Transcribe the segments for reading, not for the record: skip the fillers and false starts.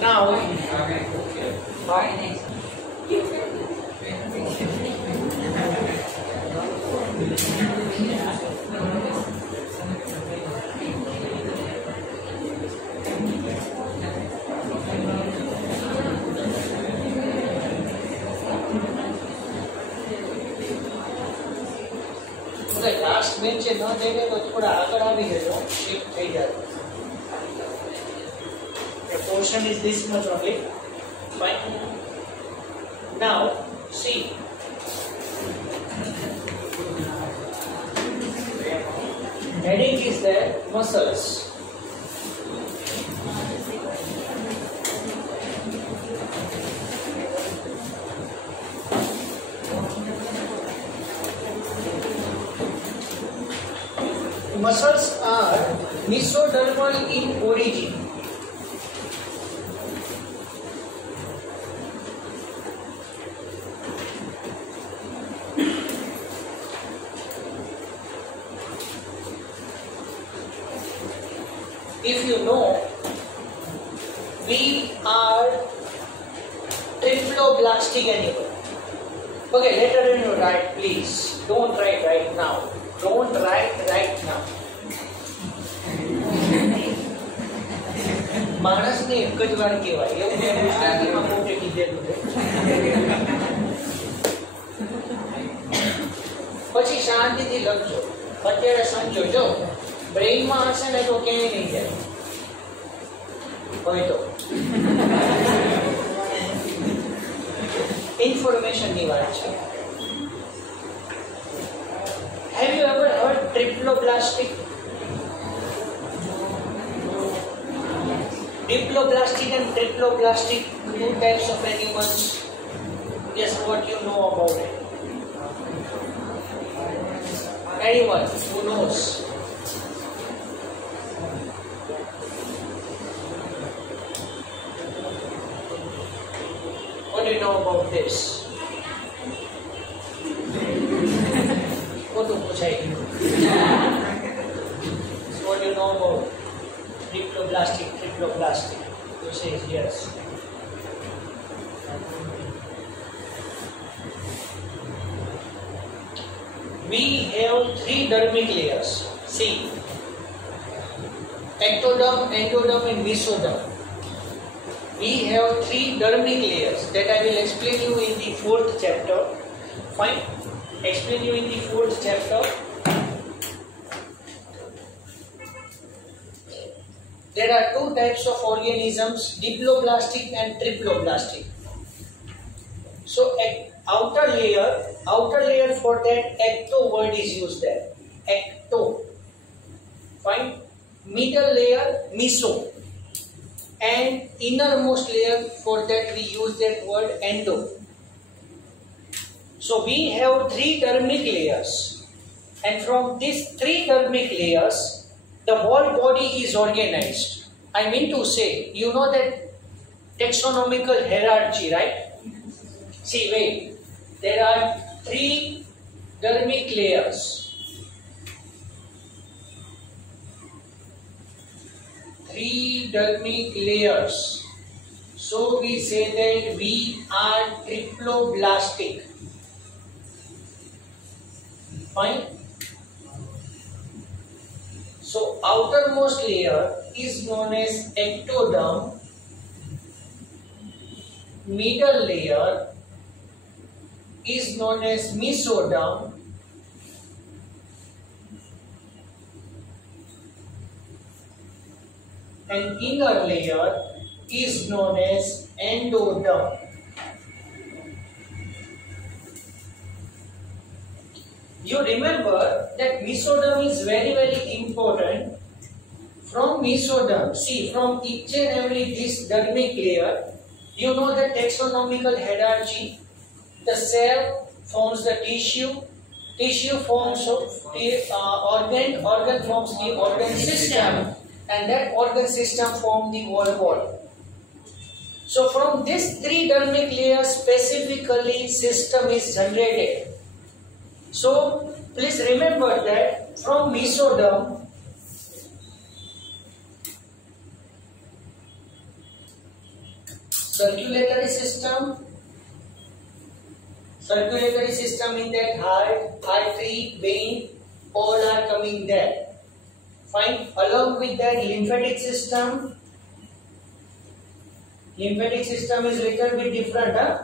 Now, last bench न देंगे तो थोड़ा आगे आ भी जाओ, शिफ्ट થઈ જાય. The portion is this much only. Fine. Now see. Heading is there, muscles. Muscles are mesodermal in origin. If you know, we are triploblastic animal. Okay, later on you write, please. Don't write right now. Don't write right now. मानस ने एक ज बार कहेवाय એવું મેં ગુજરાતીમાં મોટે કીધેલું છે. પછી શાંતિથી લખજો. અત્યારે સમજો, જો બ્રેઇનમાં હશે ને તો ક્યાંય નહીં જાય હોય તો ઇન્ફોર્મેશનની વાત છે. Have you ever heard triploblastic? Diploblastic and triploblastic, two types of animals. Yes, what you know about it? Anyone who knows? What do you know about this? What do you know about diploblastic, triploblastic? You say yes. We have three dermic layers. See, ectoderm, endoderm, and mesoderm. We have three dermic layers that I will explain you in the 4th chapter. Fine. Explain you in the 4th chapter. There are two types of organisms, diploblastic and triploblastic. So outer layer for that ecto word is used there. Ecto. Fine. Middle layer meso. And innermost layer for that we use that word endo. So we have three dermic layers, and from these three dermic layers, the whole body is organized. I mean to say, you know that taxonomical hierarchy, right? See, wait, there are three dermic layers. Three dermic layers. So we say that we are triploblastic. Fine. So outermost layer is known as ectoderm. Middle layer is known as mesoderm. And inner layer is known as endoderm. You remember that mesoderm is very important. From mesoderm, see, from each and every this dermic layer, you know the taxonomical hierarchy. The cell forms the tissue forms organ forms the organ system, and that organ system forms the whole body. So from this three dermic layers specifically system is generated. So please remember that from mesoderm circulatory system. Circulatory system in that heart, artery, vein, all are coming there. Fine. Along with that, lymphatic system. Lymphatic system is little bit different, huh?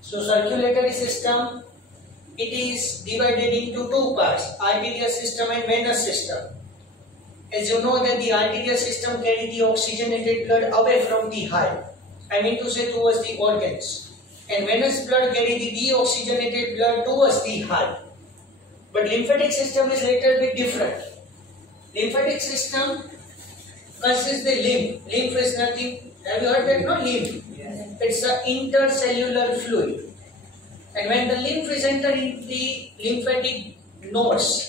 So circulatory system, it is divided into two parts, arterial system and venous system. As you know that the arterial system carry the oxygenated blood away from the heart, I mean to say towards the organs, and venous blood carry the deoxygenated blood towards the heart. But lymphatic system is little bit different. Lymphatic system consists the lymph. Lymph is nothing. Have you heard that? No, lymph. Yes. It's an intercellular fluid. And when the lymph is entering the lymphatic nodes,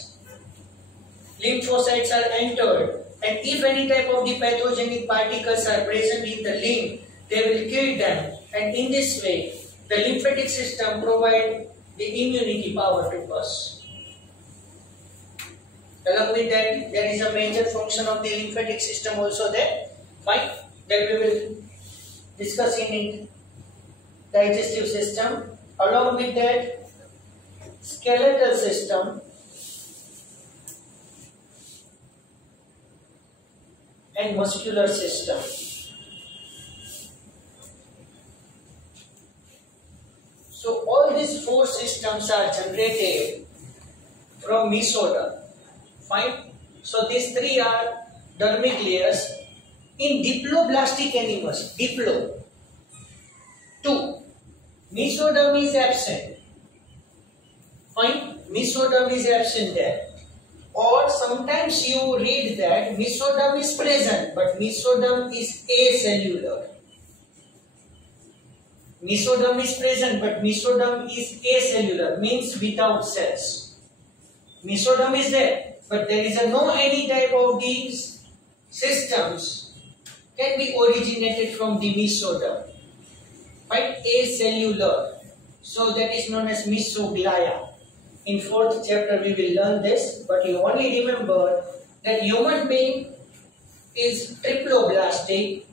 lymphocytes are entered, and if any type of the pathogenic particles are present in the lymph, they will kill them. And in this way, the lymphatic system provides the immunity power to us. Along with that, there is a major function of the lymphatic system also there. Fine, that we will discuss in digestive system. Along with that, skeletal system and muscular system. So all these four systems are generated from mesoderm. Fine. So these three are dermic layers. In diploblastic animals, diplo. 2. Mesoderm is absent. Fine. Mesoderm is absent there. Or sometimes you read that mesoderm is present, but mesoderm is acellular. Mesoderm is present, but mesoderm is acellular, means without cells. Mesoderm is there, but there is no any type of these systems can be originated from the mesoderm. Right? Acellular. So that is known as mesoglia. In 4th chapter we will learn this, but you only remember that human being is triploblastic,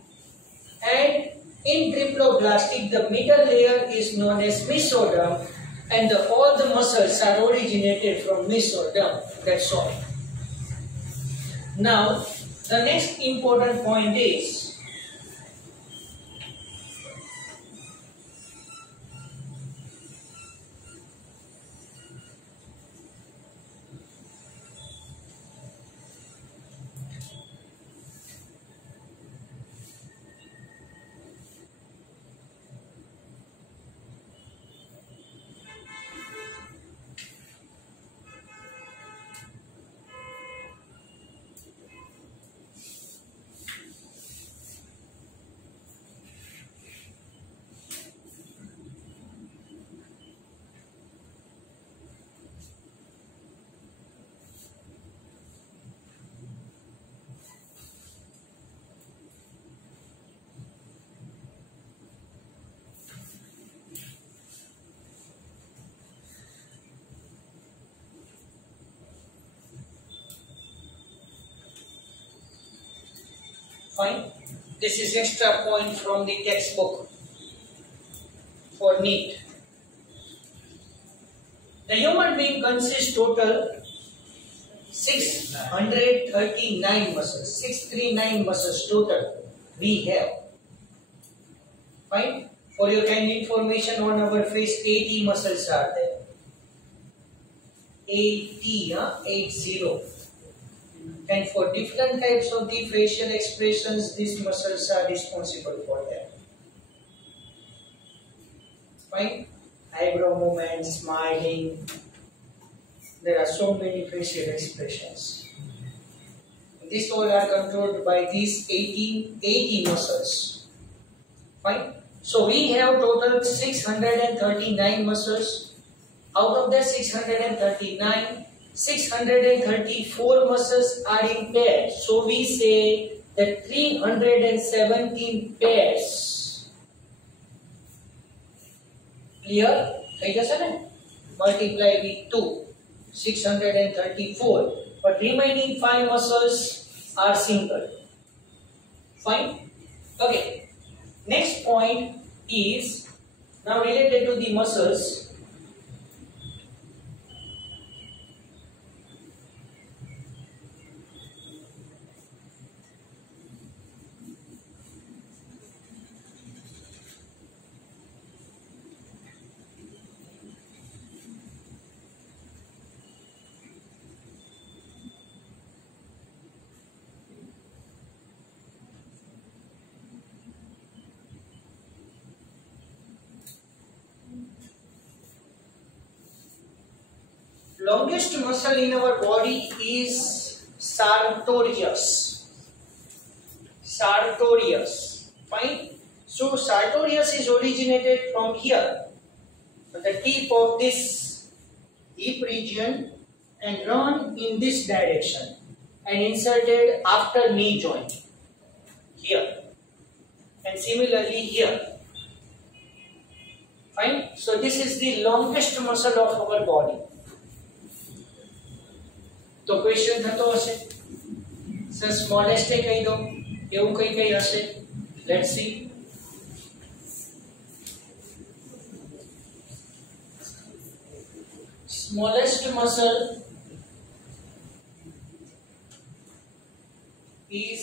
and in triploblastic the middle layer is known as mesoderm, and all the muscles are originated from mesoderm. That's all. Now the next important point is fine. This is extra point from the textbook for NEET. The human being consists total 639 muscles. 639 muscles total we have. Fine. For your kind information, on our face 80 muscles are there. 80, 80. And for different types of the facial expressions, these muscles are responsible for that. Fine? Eyebrow movement, smiling. There are so many facial expressions. These all are controlled by these 80 muscles. Fine? So we have total 639 muscles. Out of the 639, 634 muscles are in pairs. So we say that 317 pairs. Clear? Multiply with 2. 634. But remaining 5 muscles are single. Fine? Okay. Next point is now related to the muscles. Longest muscle in our body is sartorius. Sartorius. Fine. So sartorius is originated from here, at the tip of this hip region, and run in this direction and inserted after knee joint here, and similarly here. Fine. So this is the longest muscle of our body. तो question થતો હશે sir smallest એ કહી દો એવું કઈ હશે let's see smallest muscle is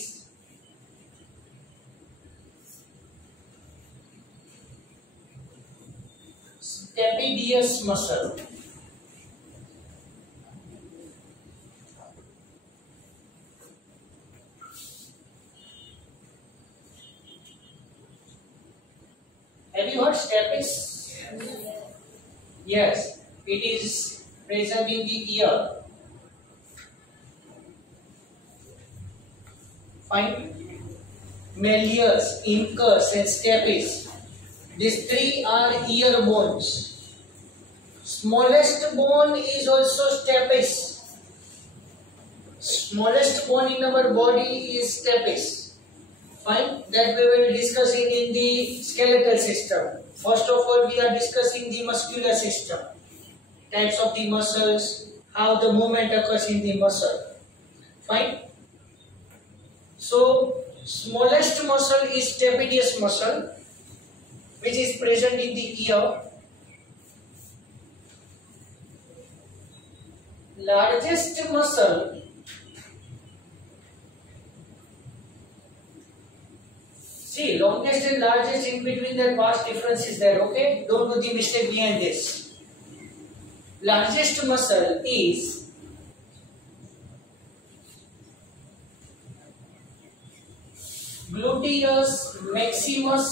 stapedius muscle. Have you heard stapes? Yes, it is present in the ear. Fine. Malleus, incus, and stapes. These three are ear bones. Smallest bone is also stapes. Smallest bone in our body is stapes. Fine, that we will be discussing in the skeletal system. First of all, we are discussing the muscular system, types of the muscles, how the movement occurs in the muscle. Fine. So, smallest muscle is stapedius muscle, which is present in the ear. Largest muscle see, longest and largest, in between that vast difference is there, okay? Don't do the mistake behind this. Largest muscle is gluteus maximus.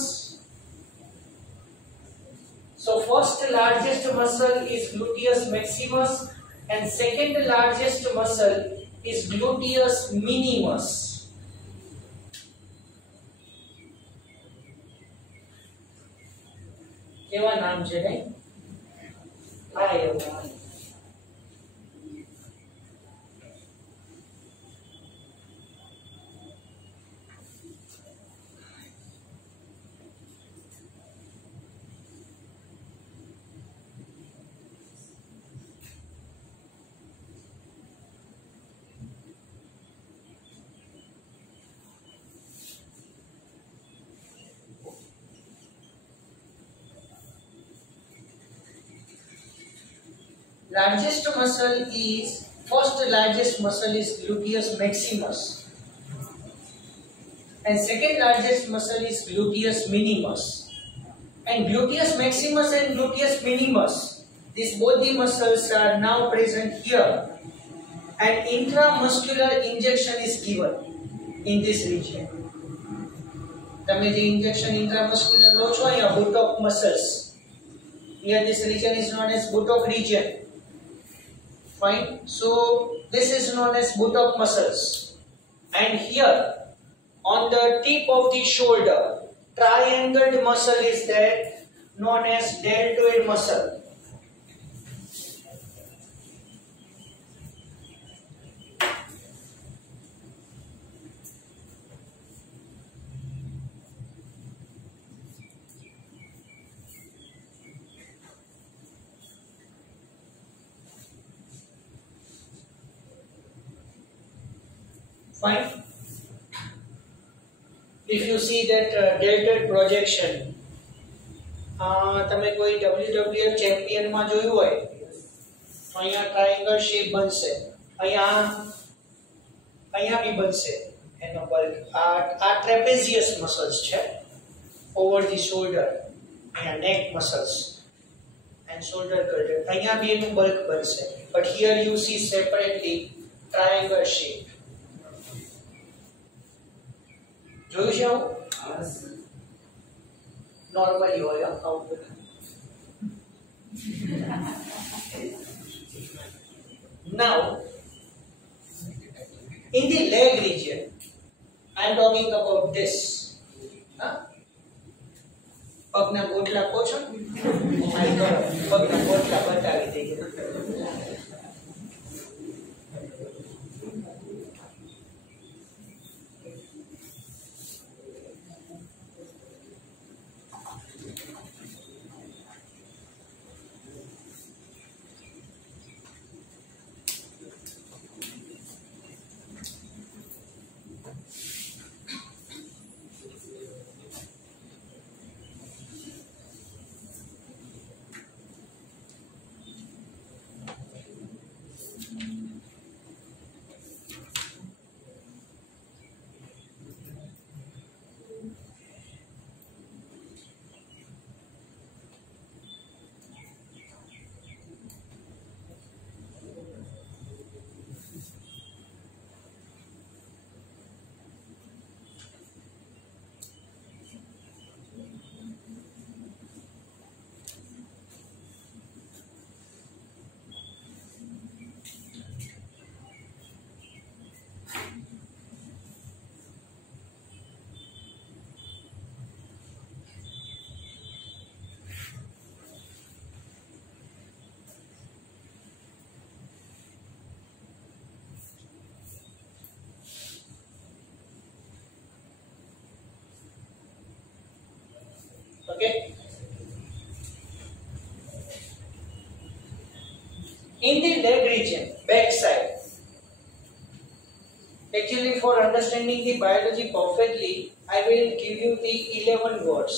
So first largest muscle is gluteus maximus and second largest muscle is gluteus minimus. કેવા નામ છે ને હા એવું largest muscle is first largest muscle is gluteus maximus and second largest muscle is gluteus minimus. And gluteus maximus and gluteus minimus, these both the muscles are now present here and intramuscular injection is given in this region. તમે જે injection intramuscular લો છો અહીંયા buttock muscles, here this region is known as buttock region. Fine. So this is known as buttock muscles. And here on the tip of the shoulder, triangled muscle is there known as deltoid muscle. Fine. if you see that deltoid projection, તમે કોઈ WWF champion માં જોયું હોય તો અહીંયા triangle shape બનશે, અહીંયા બી બનશે એનો બલ્ક. આ ટ્રેપેઝિયસ મસલ્સ છે ઓવર ધી શોલ્ડર, અહીંયા નેક મસલ્સ એન્ડ શોલ્ડર girdle, અહીંયા બી એનું બલ્ક બનશે. But here you C separately triangle shape. જોયું છે આવું? નોર્મલી હોય આવું બધું. Now, in the leg region, I am talking about this. પગના ગોટલા કહો છો? પગના ગોટલા બતાવી દઈએ. Okay. In the leg region, back side. Actually, for understanding the biology perfectly, I will give you the 11 words.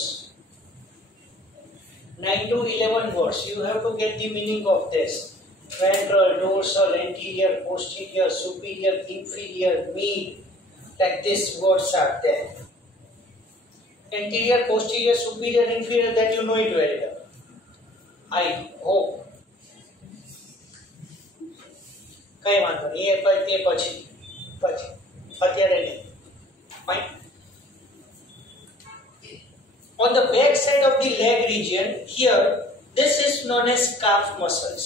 9 to 11 words. You have to get the meaning of this. Ventral, dorsal, anterior, posterior, superior, inferior, mid. Like these words are there. Anterior, posterior, superior, inferior, that you know it very well. I hope. કઈ વાંધો નહીં, એ પછી અત્યારે નહીં. Fine. On the back side of the leg region, here, this is known as calf muscles.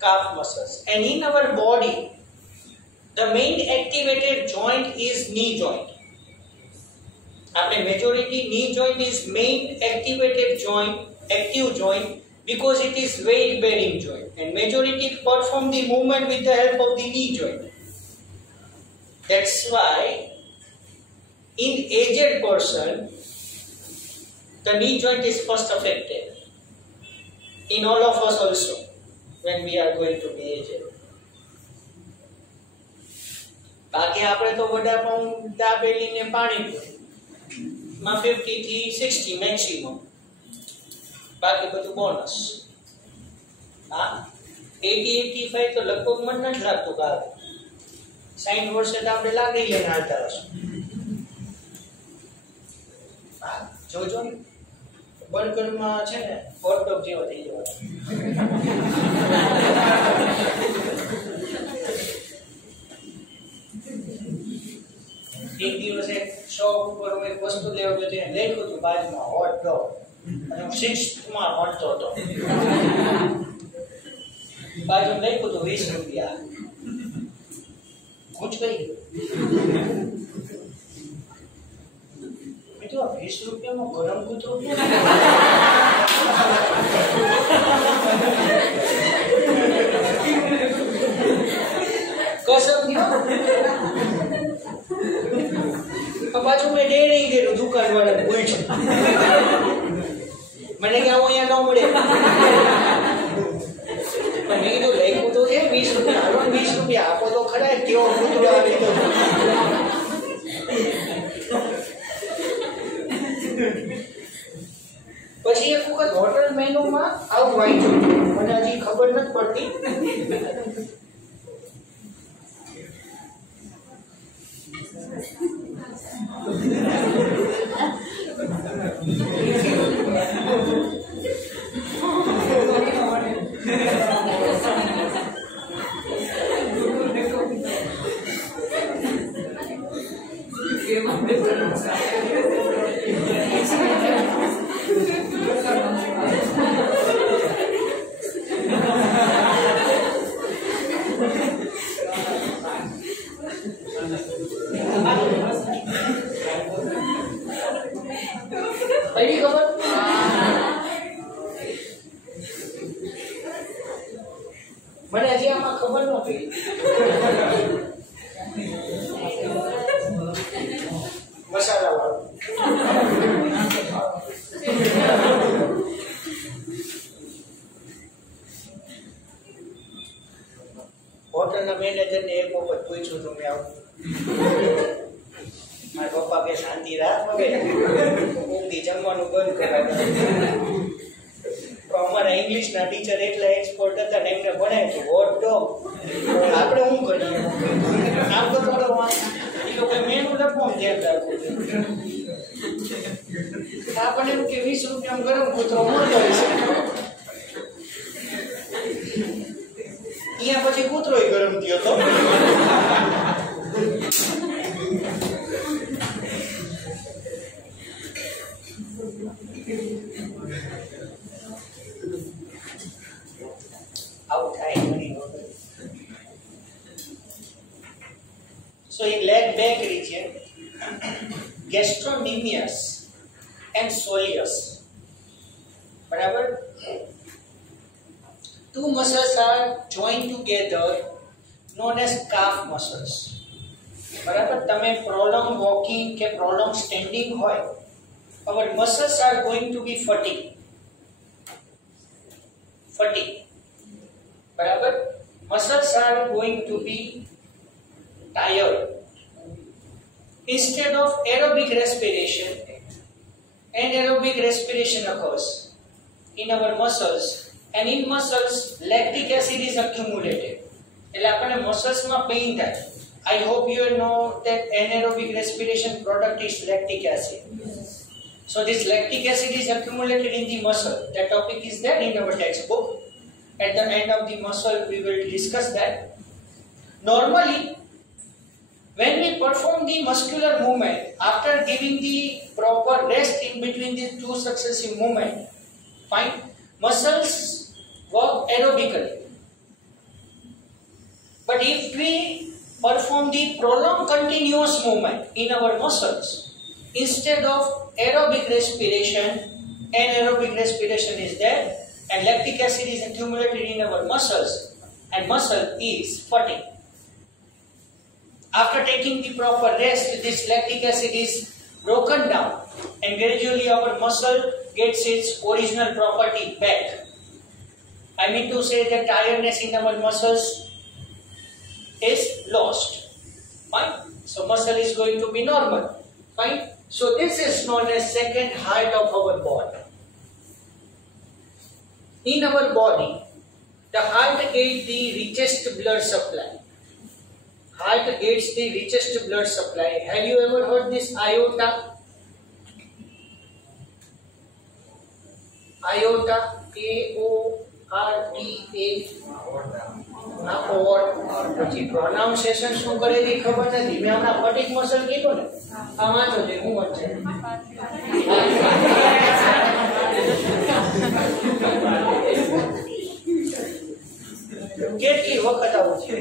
Calf muscles. And in our body, the main activated joint is knee joint. Our majority knee joint is main activated joint, active joint, because it is weight bearing joint, and majority perform the movement with the help of the knee joint. That's why in aged person the knee joint is first affected. In all of us also, when we are going to be aged. બાકી આપણે તો વડા પાઉં દાબેલી ને પાણીપુરી 50 થી 60 maximum, બાકી બધું bonus. 80-85 તો લગભગ મને નથી લાગતું કે 60 વર્ષે તો આપણે લાગી લઈને હાલતા હશું. જોજો બર્ગરમાં છે ને હોટડોગ જેવો થઈ જવાનો. એક દિવસ એક શોપ ઉપર હું એક વસ્તુ લેવા ગયો, ત્યાં લખ્યું હતું બાજુમાં હોટ ડોગ, અને હું 6th માં ભણતો હતો. બાજુમાં લખ્યું હતું 20 રૂપિયા. ગુંચ ગઈ. મેં તો 20 રૂપિયામાં ગરમ કૂતરું કસમ પાછું મેં ડે નહીં ગયેલું દુકાન વાળા પૂછ મને કે આવું અહીંયા ન મળે. પણ મેં કીધું લખ્યું તો છે 20 રૂપિયા, હાલો 20 રૂપિયા આપો તો ખરા, કેવો કૂતરો આવી તો. મને હજી આમાં ખબર ન પડી. મસાલા વાળું હોટલના મેનેજરને એક વખત પૂછ્યું તો મેં આવું મારા પપ્પા કે શાંતિ રાખ હવે ઊંઘી જમવાનું બંધ કરાવે. અમારા ઇંગ્લિશના ટીચર એટલા એક્સપર્ટ હતા ને એમને ભણાવ્યું હોટ ડોગ આપણે શું કરીએ આમ તો થોડો એ લોકો મેનુ લખવામાં ધ્યાન રાખવું આપણને એમ કે 20 રૂપિયામાં ગરમ કૂતરો મળતો હશે અહીંયા પછી કૂતરો ગરમ થયો તો So in leg back region, gastrocnemius and soleus. Barabar? Two muscles are joined together, known as calf muscles. Barabar? Tame prolonged walking ke prolonged standing hoy, our muscles are going to be fatigue. Fatigue. Barabar? Muscles are going to be tired. Instead of aerobic respiration, anaerobic respiration occurs in our muscles, and in muscles lactic acid is accumulated. એટલે આપણે મસલ્સમાં pain થાય. I hope you know that anaerobic respiration product is lactic acid. So this lactic acid is accumulated in the muscle. That topic is there in our textbook. At the end of the muscle we will discuss that. Normally, when we perform the muscular movement, after giving the proper rest in between the two successive movements, fine, muscles work aerobically. But if we perform the prolonged continuous movement in our muscles, instead of aerobic respiration, anaerobic respiration is there, and lactic acid is accumulated in our muscles, and muscle is fatigue. After taking the proper rest, this lactic acid is broken down and gradually our muscle gets its original property back. I mean to say that tiredness in our muscles is lost. Fine. So muscle is going to be normal. Fine. So this is known as second heart of our body. In our body, the heart gets the richest blood supply. Heart gets the richest blood supply. Have you ever heard this aorta? Aorta, A-O-R-T-A. પછી pronunciation શું કરે એ ખબર નથી. મેં હમણાં fatigue muscle કીધું ને આ વાંચો છે હું વચ્ચે કેટલી વખત આવું છે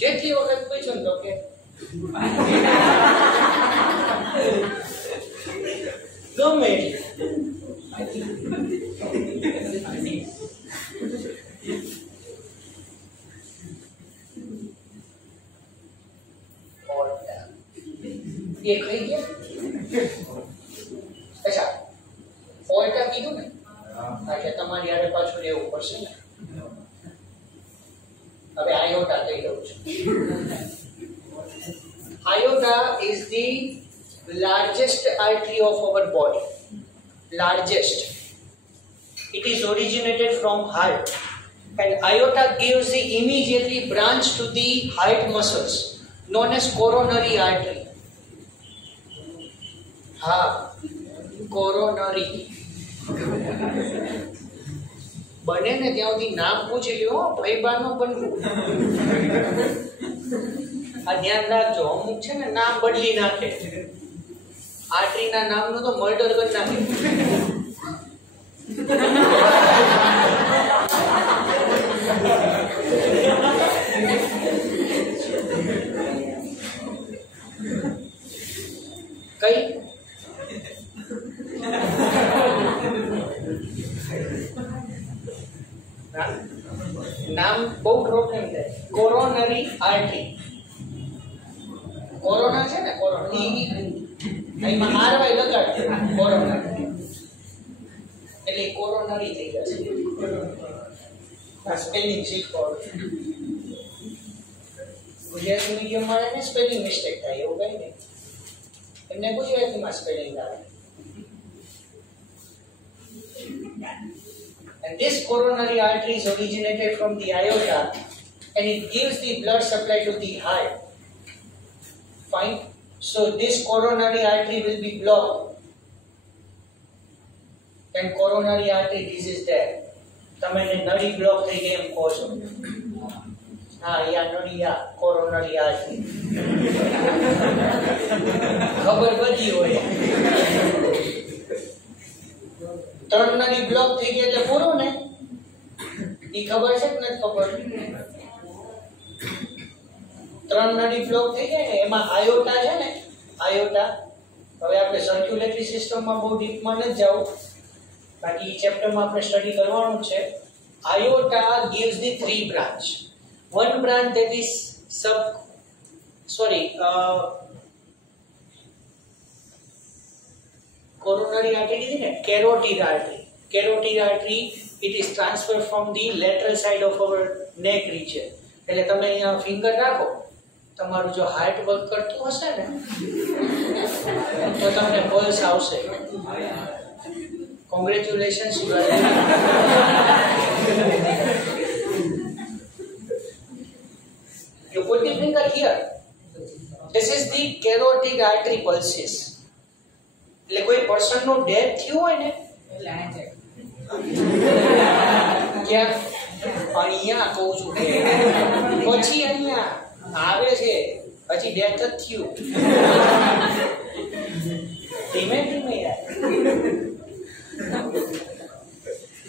જેટલી વખત પૂછ્યું તો કે ગમે એ ખાઈ ગયા. અચ્છા ઓલ્ટા કીધું ને એટલે તમારી યારે પાછું રહેવું પડશે ને. હવે આયોટા કહી દઉં છું. Aorta is the largest artery of our body. Largest. It is originated from heart. And aorta gives the immediately branch to the heart muscles known as coronary artery. Coronary. बने ने ત્યાં સુધી નામ પૂછી લ્યો ભાઈબાનો બનવું આ ધ્યાન રાખજો અમુક છે ને નામ બદલી નાખે આર્ટરીના નામનું તો મર્ડર કરી નાખે કઈ નામ બહુ પ્રોબ્લેમ થાય કોરોનરી આર્ટરી કોરોના છે ને કોરોના એમાં આરવાય લગાડજો કોરોના એટલે કોરોનરી થઈ જશે સ્પેલિંગ શીખો ગુજરાતી મીડિયમ વાળાને સ્પેલિંગ મિસ્ટેક થાય એવું કઈ નહીં એમને ગુજરાતીમાં સ્પેલિંગ આવે. And this coronary artery is originated from the aorta and it gives the blood supply to the heart. Fine. So this coronary artery will be blocked and coronary artery disease there. તમે નળી block થઈ ગઈ એમ કહો છો. યા નળી યા coronary artery. ખબર બધી હોય. ત્રણ નળી બ્લોક થઈ ગઈ એટલે પૂરું ને ઈ ખબર છે કે નથી ખબર ત્રણ નળી બ્લોક થઈ જાય ને એમાં આયોટા છે ને આયોટા હવે આપણે સર્ક્યુલેટરી સિસ્ટમમાં બહુ ડીપમાં નથી જાવું બાકી ઈ ચેપ્ટરમાં આપણે સ્ટડી કરવાનું છે. આયોટા gives the three branch. One branch that is coronary artery is a carotid artery. Carotid artery, it is transferred from the lateral side of our neck region. એટલે તમે અહીંયા ફિંગર રાખો તમારું જો હાર્ટ વર્ક કરતું હશે ને તો તમને પલ્સ આવશે. Congratulations you are you put the finger here. This is the carotid artery pulses. એટલે કોઈ પર્સન નું ડેથ થયું હોય ને ક્યાં અહીંયા કહું છું પછી અહીંયા આવે છે પછી ડેથ જ થયું ધીમે ધીમે યાર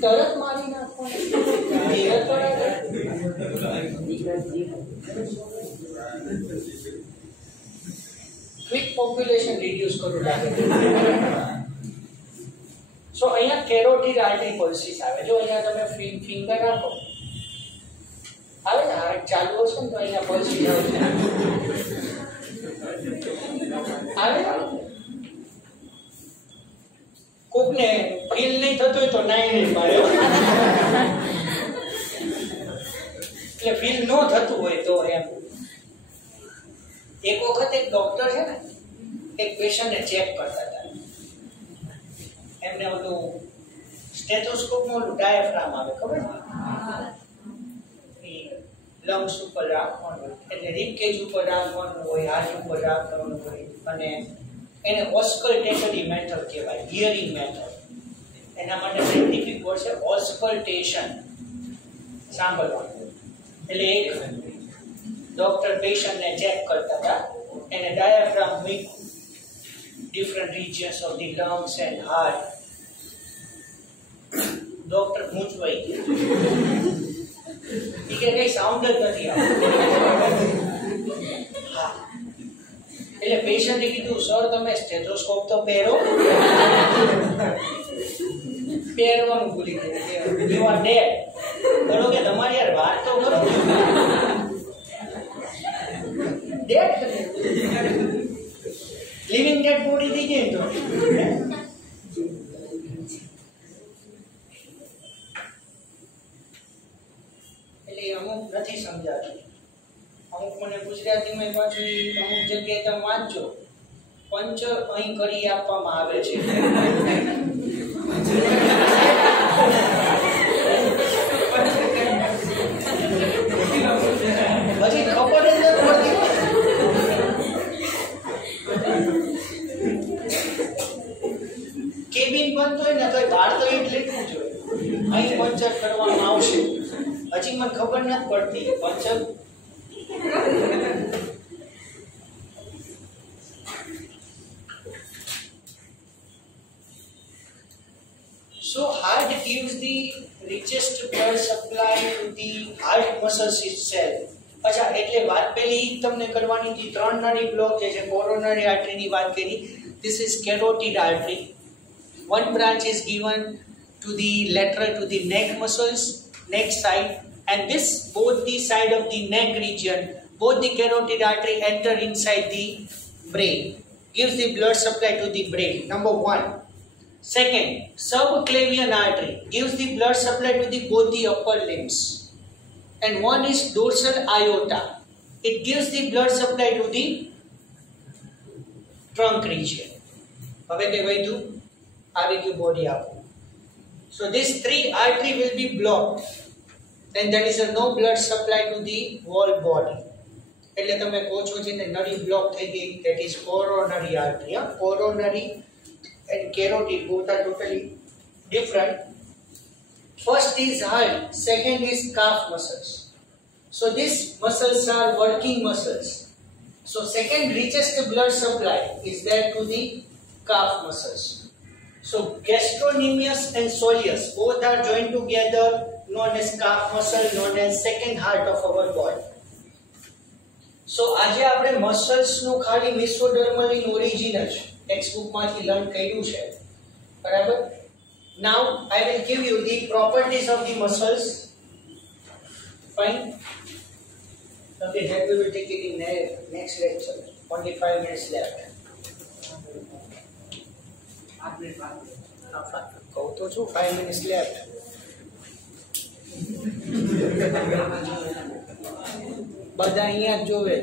તરત મારી નાખો ક્વિક પોપ્યુલેશન રિડ્યુસ કરું લાગે. સો અહીંયા કેરોટિડ આર્ટરી પલ્સીસ આવે. જો અહીંયા તમે ફિંગર રાખો આવે ને હાર્ટ ચાલુ હશે ને તો અહીંયા પલ્સીસ આવે કોકને ફીલ નહીં થતું હોય તો નહીં મારે એટલે ફીલ ન થતું હોય તો એમ. એક વખત એક ડોક્ટર છે ને એક પેશન્ટને ચેક કરતા હતા એમને ઓલું સ્ટેથોસ્કોપમાં ઓલું ડાયાફ્રામ આવે ખબર છે લંગ્સ ઉપર રાખવાનું એટલે રિબકેજ ઉપર રાખવાનું હોય હાર્ટ ઉપર રાખવાનું હોય અને એને ઓસ્કલ્ટેટરી મેથડ કહેવાય હિયરિંગ મેથડ. એના માટે સાયન્ટિફિક વર્ડ છે ઓસ્કલ્ટેશન સાંભળવાનું. એટલે એક ડોક્ટર પેશન્ટને ચેક કરતા હતા એને ડાયાફ્રામ મૂક્યું different regions of the lungs and heart. Doctor મૂંઝવાઈ ગયા કે કઈ સાઉન્ડ જ નથી આવતું. હા એટલે પેશન્ટે કીધું સર તમે સ્ટેથોસ્કોપ તો પહેરો. પહેરવાનું ભૂલી ગયા. You are dead. બોલો કે તમારી યાર વાત તો કરો. ડેડ લિવિંગ ડેડ બોડી થઈ જાય તો એટલે અમુક નથી સમજાતું. અમુક મને ગુજરાતીમાં પાછું અમુક જગ્યાએ તમે વાંચજો પંચ અહીં કરી આપવામાં આવે છે. વાત પેલી તમને કરવાની હતી, 3 નળી બ્લોક જે છે કોરોનરી આર્ટરી ની વાત કરી. This is carotid artery. One branch is given to the lateral to the neck muscles, neck side, and this both the side of the neck region, both the carotid artery enter inside the brain, gives the blood supply to the brain. Number 1. Second, subclavian artery gives the blood supply to the both the upper limbs, and one is dorsal aorta. It gives the blood supply to the trunk region. હવે તે વૈધું આવી ગયું body આપો. So these 3 artery will be blocked, then there is a no blood supply to the whole body. એટલે તમે કહો છો છે ને નળી બ્લોક થઈ ગઈ, that is coronary artery. Coronary and carotid both are totally different. First is heart, second is calf muscles. So these muscles are working muscles. So second richest blood supply is there to the calf muscles. So gastrocnemius and soleus both are joined together, known as calf muscle, known as second heart of our body. So આજે આપણે muscles નું ખાલી મેસોડર્મલ in origin જ textbook માંથી learn કર્યું છે, બરાબર. Now I will give you the properties of the muscles. Fine. Okay, that we will take it in next lecture. Only 5 minutes left. કહું તો છું 5 minutes left. બધા અહીંયા જ જોવે.